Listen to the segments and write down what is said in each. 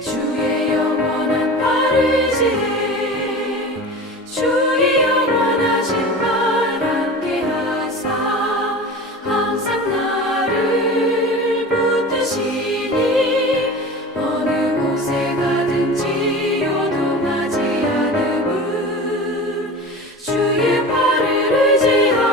주의 영원한 바르지에 주의 영원하신 발 함께 하사 항상 나를 붙드시니 어느 곳에 가든지 요동하지 않음은 주의 발을 의지함이라.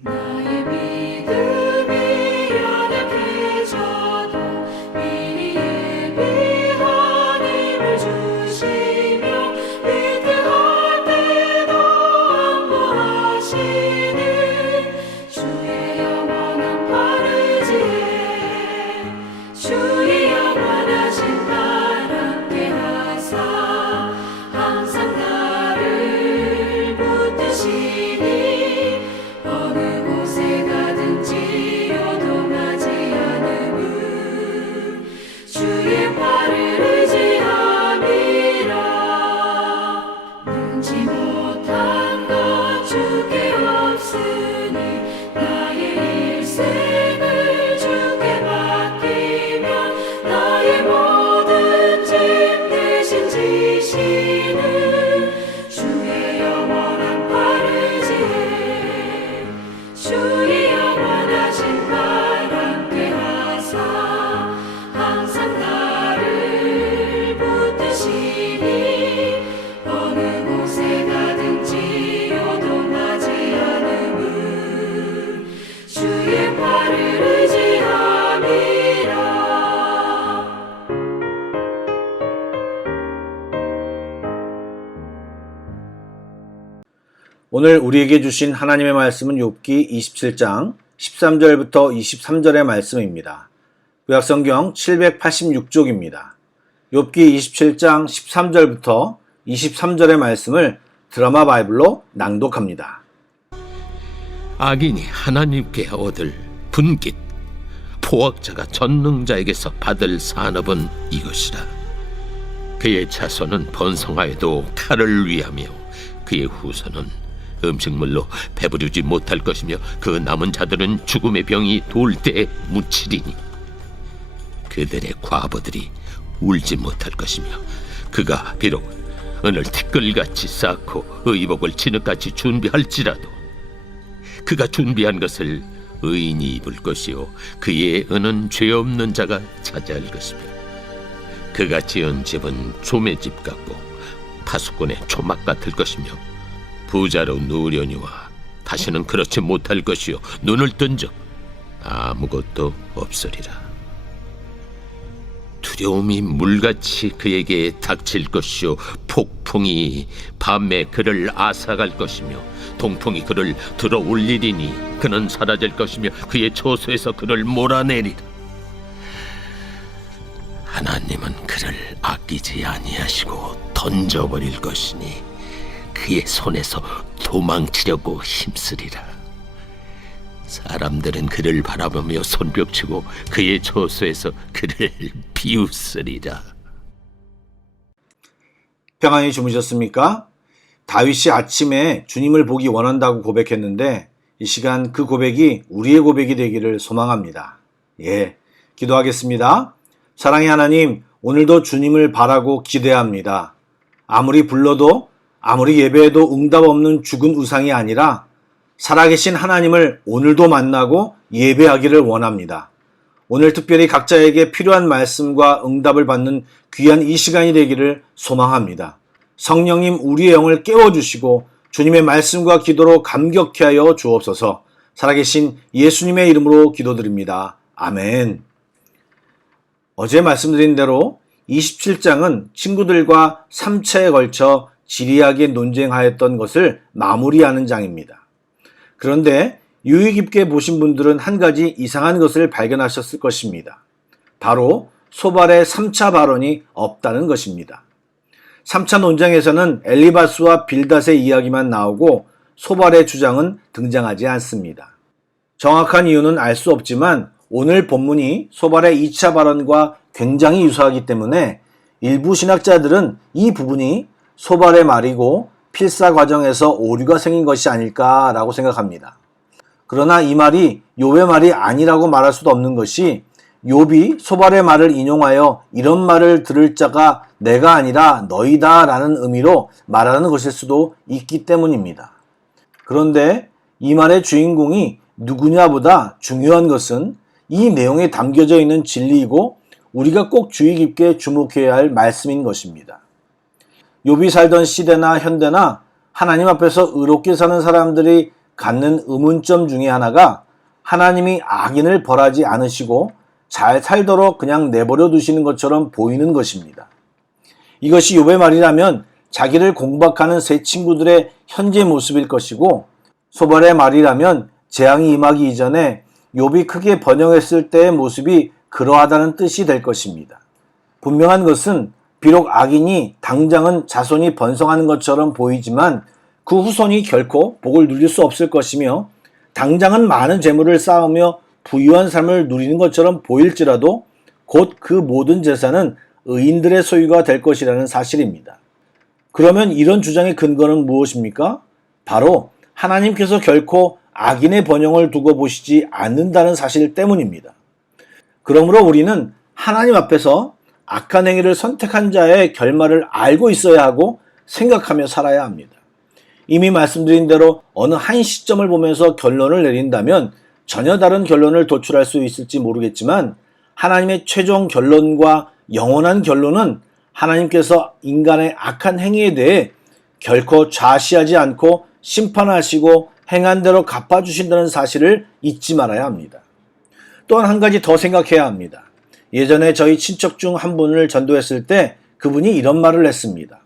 나의 믿음이 연약해져도 미리 예비한 힘을 주시며 위태할 때도 안보하시는 주의 영원한 바르지에 주의 영원하신 발 함께 하사 항상 나를 붙드시니 어느 곳에 가든지 요동하지 않음은 주의 발을 의지함이라. 능지 못한 것 주께 없으니 나의 일생을 주께 맡기면 나의 모든 짐 대신 지시는 주의 영원한 바르지에 주의 영원하신 발 함께 하사 항상 나를 붙드시니 어느 곳에 가든지 요동하지 않음은 주의 발을 의지함이라. 오늘 우리에게 주신 하나님의 말씀은 욥기 27장 13절부터 23절의 말씀입니다. 구약성경 786쪽입니다. 욥기 27장 13절부터 23절의 말씀을 드라마 바이블로 낭독합니다. 악인이 하나님께 얻을 분깃, 포악자가 전능자에게서 받을 산업은 이것이라. 그의 자손은 번성하여도 칼을 위하며 그의 후손은 음식물로 배부르지 못할 것이며 그 남은 자들은 죽음의 병이 돌 때에 묻히리니 그들의 과부들이 울지 못할 것이며 그가 비록 은을 티끌같이 쌓고 의복을 진흙같이 준비할지라도 그가 준비한 것을 의인이 입을 것이요 그의 은은 죄 없는 자가 차지할 것이며 그가 지은 집은 조매집 같고 파수꾼의 초막 같을 것이며 부자로 누우려니와 다시는 그렇지 못할 것이요 눈을 뜬적 아무것도 없으리라. 두려움이 물같이 그에게 닥칠 것이요 폭풍이 밤에 그를 앗아갈 것이며 동풍이 그를 들어 올리리니 그는 사라질 것이며 그의 처소에서 그를 몰아내리라. 하나님은 그를 아끼지 아니하시고 던져버릴 것이니 그의 손에서 도망치려고 힘쓰리라. 사람들은 그를 바라보며 손뼉치고 그의 처소에서 그를 비웃으리라. 평안히 주무셨습니까? 다윗이 아침에 주님을 보기 원한다고 고백했는데 이 시간 그 고백이 우리의 고백이 되기를 소망합니다. 기도하겠습니다. 사랑의 하나님, 오늘도 주님을 바라고 기대합니다. 아무리 불러도 아무리 예배해도 응답 없는 죽은 우상이 아니라 살아계신 하나님을 오늘도 만나고 예배하기를 원합니다. 오늘 특별히 각자에게 필요한 말씀과 응답을 받는 귀한 이 시간이 되기를 소망합니다. 성령님 우리의 영을 깨워주시고 주님의 말씀과 기도로 감격케 하여 주옵소서. 살아계신 예수님의 이름으로 기도드립니다. 아멘. 어제 말씀드린 대로 27장은 친구들과 3차에 걸쳐 지리하게 논쟁하였던 것을 마무리하는 장입니다. 그런데 유의 깊게 보신 분들은 한 가지 이상한 것을 발견하셨을 것입니다. 바로 소발의 3차 발언이 없다는 것입니다. 3차 논쟁에서는 엘리바스와 빌닷의 이야기만 나오고 소발의 주장은 등장하지 않습니다. 정확한 이유는 알 수 없지만 오늘 본문이 소발의 2차 발언과 굉장히 유사하기 때문에 일부 신학자들은 이 부분이 소발의 말이고 필사 과정에서 오류가 생긴 것이 아닐까라고 생각합니다. 그러나 이 말이 욥의 말이 아니라고 말할 수도 없는 것이 욥이 소발의 말을 인용하여 이런 말을 들을 자가 내가 아니라 너희다 라는 의미로 말하는 것일 수도 있기 때문입니다. 그런데 이 말의 주인공이 누구냐보다 중요한 것은 이 내용에 담겨져 있는 진리이고 우리가 꼭 주의 깊게 주목해야 할 말씀인 것입니다. 욥이 살던 시대나 현대나 하나님 앞에서 의롭게 사는 사람들이 갖는 의문점 중에 하나가 하나님이 악인을 벌하지 않으시고 잘 살도록 그냥 내버려 두시는 것처럼 보이는 것입니다. 이것이 욥의 말이라면 자기를 공박하는 세 친구들의 현재 모습일 것이고 소발의 말이라면 재앙이 임하기 이전에 욥이 크게 번영했을 때의 모습이 그러하다는 뜻이 될 것입니다. 분명한 것은 비록 악인이 당장은 자손이 번성하는 것처럼 보이지만 그 후손이 결코 복을 누릴 수 없을 것이며 당장은 많은 재물을 쌓으며 부유한 삶을 누리는 것처럼 보일지라도 곧 그 모든 재산은 의인들의 소유가 될 것이라는 사실입니다. 그러면 이런 주장의 근거는 무엇입니까? 바로 하나님께서 결코 악인의 번영을 두고 보시지 않는다는 사실 때문입니다. 그러므로 우리는 하나님 앞에서 악한 행위를 선택한 자의 결말을 알고 있어야 하고 생각하며 살아야 합니다. 이미 말씀드린 대로 어느 한 시점을 보면서 결론을 내린다면 전혀 다른 결론을 도출할 수 있을지 모르겠지만 하나님의 최종 결론과 영원한 결론은 하나님께서 인간의 악한 행위에 대해 결코 좌시하지 않고 심판하시고 행한 대로 갚아주신다는 사실을 잊지 말아야 합니다. 또한 한 가지 더 생각해야 합니다. 예전에 저희 친척 중 한 분을 전도했을 때 그분이 이런 말을 했습니다.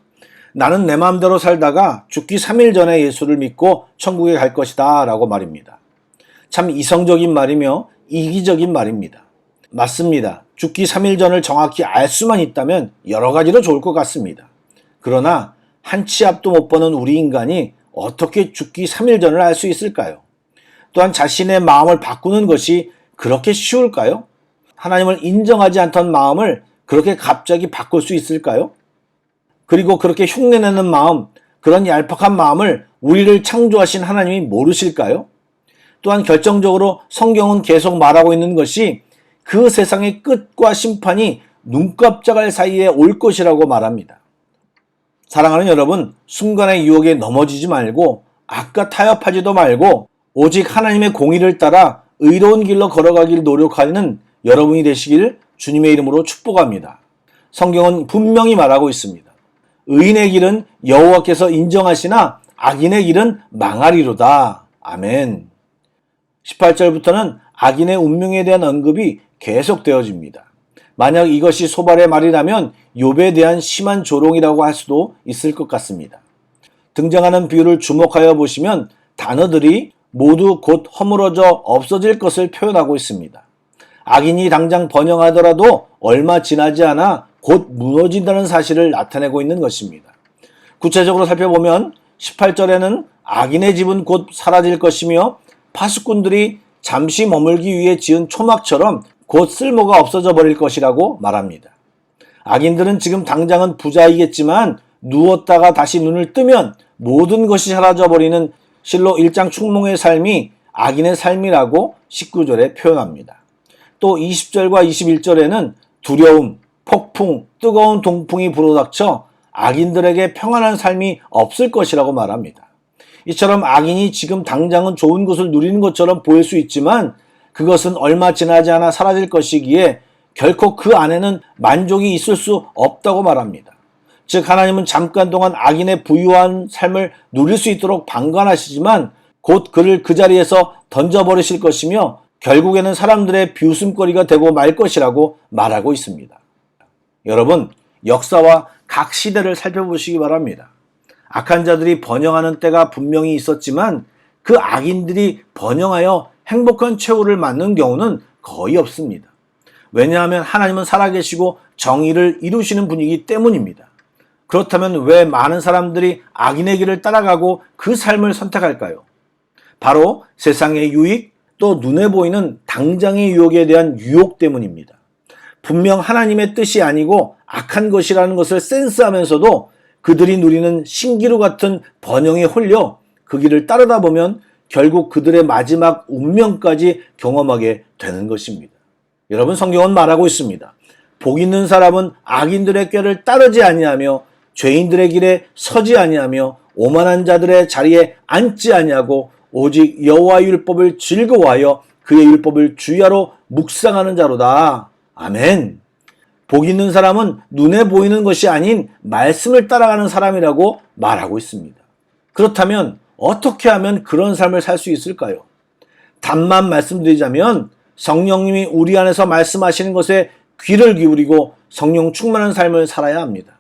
나는 내 마음대로 살다가 죽기 3일 전에 예수를 믿고 천국에 갈 것이다 라고 말입니다. 참 이성적인 말이며 이기적인 말입니다. 맞습니다. 죽기 3일 전을 정확히 알 수만 있다면 여러 가지로 좋을 것 같습니다. 그러나 한 치 앞도 못 보는 우리 인간이 어떻게 죽기 3일 전을 알 수 있을까요? 또한 자신의 마음을 바꾸는 것이 그렇게 쉬울까요? 하나님을 인정하지 않던 마음을 그렇게 갑자기 바꿀 수 있을까요? 그리고 그렇게 흉내내는 마음, 그런 얄팍한 마음을 우리를 창조하신 하나님이 모르실까요? 또한 결정적으로 성경은 계속 말하고 있는 것이 그 세상의 끝과 심판이 눈깜짝할 사이에 올 것이라고 말합니다. 사랑하는 여러분, 순간의 유혹에 넘어지지 말고 악과 타협하지도 말고 오직 하나님의 공의를 따라 의로운 길로 걸어가길 노력하는 여러분이 되시길 주님의 이름으로 축복합니다. 성경은 분명히 말하고 있습니다. 의인의 길은 여호와께서 인정하시나 악인의 길은 망하리로다. 아멘. 18절부터는 악인의 운명에 대한 언급이 계속되어집니다. 만약 이것이 소발의 말이라면 욥에 대한 심한 조롱이라고 할 수도 있을 것 같습니다. 등장하는 비유를 주목하여 보시면 단어들이 모두 곧 허물어져 없어질 것을 표현하고 있습니다. 악인이 당장 번영하더라도 얼마 지나지 않아 곧 무너진다는 사실을 나타내고 있는 것입니다. 구체적으로 살펴보면 18절에는 악인의 집은 곧 사라질 것이며 파수꾼들이 잠시 머물기 위해 지은 초막처럼 곧 쓸모가 없어져 버릴 것이라고 말합니다. 악인들은 지금 당장은 부자이겠지만 누웠다가 다시 눈을 뜨면 모든 것이 사라져 버리는 실로 일장 충몽의 삶이 악인의 삶이라고 19절에 표현합니다. 또 20절과 21절에는 두려움, 폭풍, 뜨거운 동풍이 불어닥쳐 악인들에게 평안한 삶이 없을 것이라고 말합니다. 이처럼 악인이 지금 당장은 좋은 것을 누리는 것처럼 보일 수 있지만 그것은 얼마 지나지 않아 사라질 것이기에 결코 그 안에는 만족이 있을 수 없다고 말합니다. 즉 하나님은 잠깐 동안 악인의 부유한 삶을 누릴 수 있도록 방관하시지만 곧 그를 그 자리에서 던져버리실 것이며 결국에는 사람들의 비웃음거리가 되고 말 것이라고 말하고 있습니다. 여러분, 역사와 각 시대를 살펴보시기 바랍니다. 악한 자들이 번영하는 때가 분명히 있었지만 그 악인들이 번영하여 행복한 최후를 맞는 경우는 거의 없습니다. 왜냐하면 하나님은 살아계시고 정의를 이루시는 분이기 때문입니다. 그렇다면 왜 많은 사람들이 악인의 길을 따라가고 그 삶을 선택할까요? 바로 세상의 유익, 또 눈에 보이는 당장의 유혹에 대한 유혹 때문입니다. 분명 하나님의 뜻이 아니고 악한 것이라는 것을 센스하면서도 그들이 누리는 신기루 같은 번영에 홀려 그 길을 따르다 보면 결국 그들의 마지막 운명까지 경험하게 되는 것입니다. 여러분, 성경은 말하고 있습니다. 복 있는 사람은 악인들의 꾀를 따르지 아니하며 죄인들의 길에 서지 아니하며 오만한 자들의 자리에 앉지 아니하고 오직 여호와의 율법을 즐거워하여 그의 율법을 주야로 묵상하는 자로다. 아멘. 복 있는 사람은 눈에 보이는 것이 아닌 말씀을 따라가는 사람이라고 말하고 있습니다. 그렇다면 어떻게 하면 그런 삶을 살 수 있을까요? 답만 말씀드리자면 성령님이 우리 안에서 말씀하시는 것에 귀를 기울이고 성령 충만한 삶을 살아야 합니다.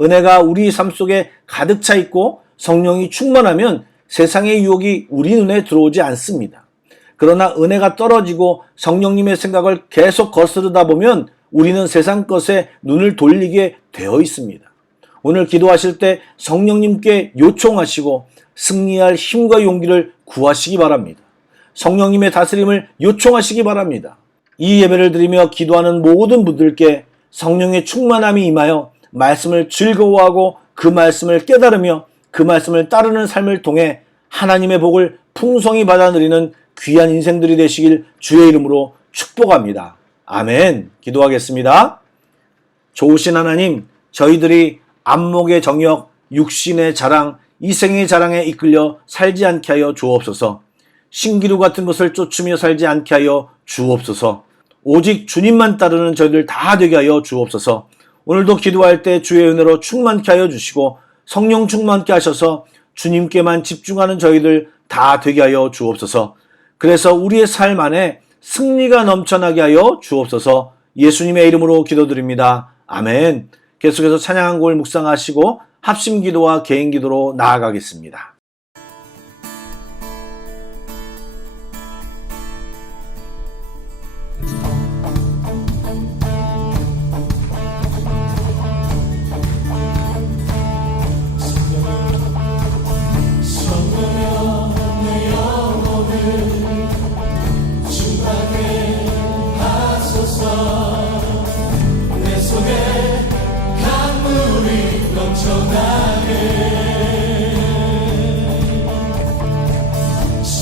은혜가 우리 삶 속에 가득 차 있고 성령이 충만하면 세상의 유혹이 우리 눈에 들어오지 않습니다. 그러나 은혜가 떨어지고 성령님의 생각을 계속 거스르다 보면 우리는 세상 것에 눈을 돌리게 되어 있습니다. 오늘 기도하실 때 성령님께 요청하시고 승리할 힘과 용기를 구하시기 바랍니다. 성령님의 다스림을 요청하시기 바랍니다. 이 예배를 드리며 기도하는 모든 분들께 성령의 충만함이 임하여 말씀을 즐거워하고 그 말씀을 깨달으며 그 말씀을 따르는 삶을 통해 하나님의 복을 풍성히 받아 누리는 귀한 인생들이 되시길 주의 이름으로 축복합니다. 아멘. 기도하겠습니다. 좋으신 하나님, 저희들이 안목의 정욕, 육신의 자랑, 이생의 자랑에 이끌려 살지 않게 하여 주옵소서. 신기루 같은 것을 쫓으며 살지 않게 하여 주옵소서. 오직 주님만 따르는 저희들 다 되게 하여 주옵소서. 오늘도 기도할 때 주의 은혜로 충만케 하여 주시고 성령 충만케 하셔서 주님께만 집중하는 저희들 다 되게 하여 주옵소서. 그래서 우리의 삶 안에 승리가 넘쳐나게 하여 주옵소서. 예수님의 이름으로 기도드립니다. 아멘. 계속해서 찬양 한 곡을 묵상하시고 합심 기도와 개인 기도로 나아가겠습니다.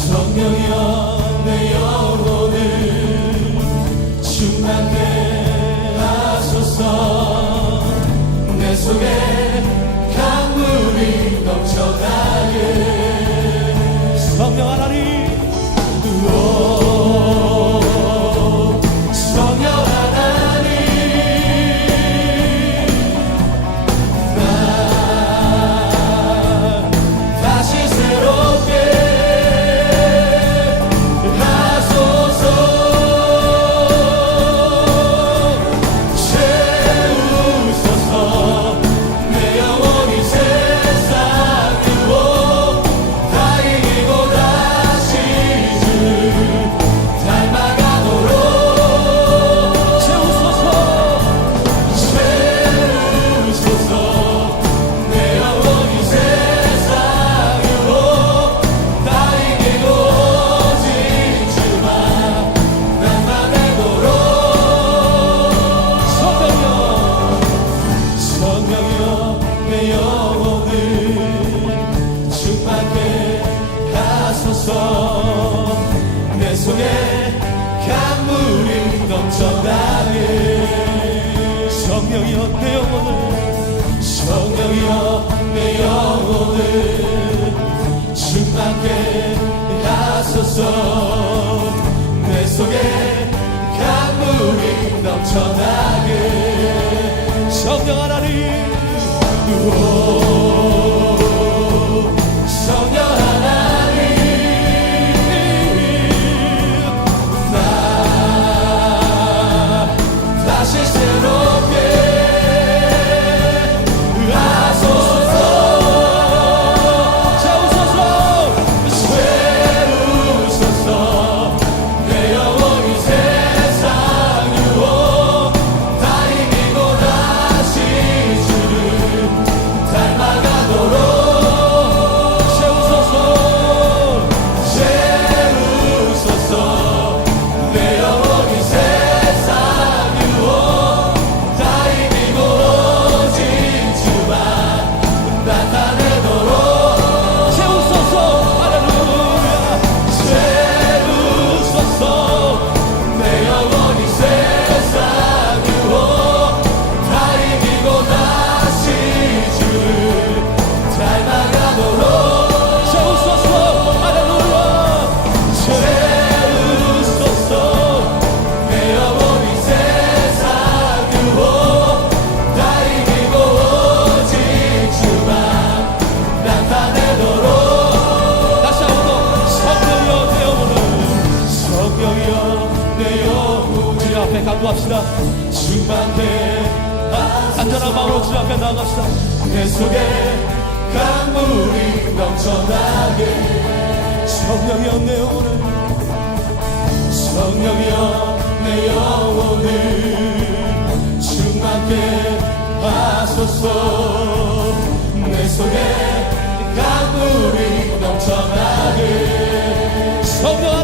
성령이여 내 영혼을 충만케 하소서. 내 속에 강물이 넘쳐나게. 성령 하나님, 성령 하나님, 나 다시 새롭게 하소서. 채우소서. 내 영혼이 세상 위로 다 이기고 다시 주 닮아가도록 채우소서. 채우소서. 내 영혼이 세상 위로 다 이기고 오직 주만 닮아가도록. 성령이여 내 영혼을 충만케 하소서. 내 속에 강물이 넘쳐나게. 성령이여 내 영혼을, 성령이여 내 영혼을 충만케 하소서. 내 속에 강물이 넘쳐나게. 성령 하나님, 성령 하나님, 나 다시 새롭게 하소서. 채우소서. 채우소서. 내 영혼이 세상 유혹 다 기도합시다. 충만케 간절한 마음으로 주 앞에 나갑시다. 내 속에 강물이 넘쳐나게 성령이여 내 영혼을 성령이여 내 영혼을 충만케 하소서. 내 속에 강물이 넘쳐나게 성령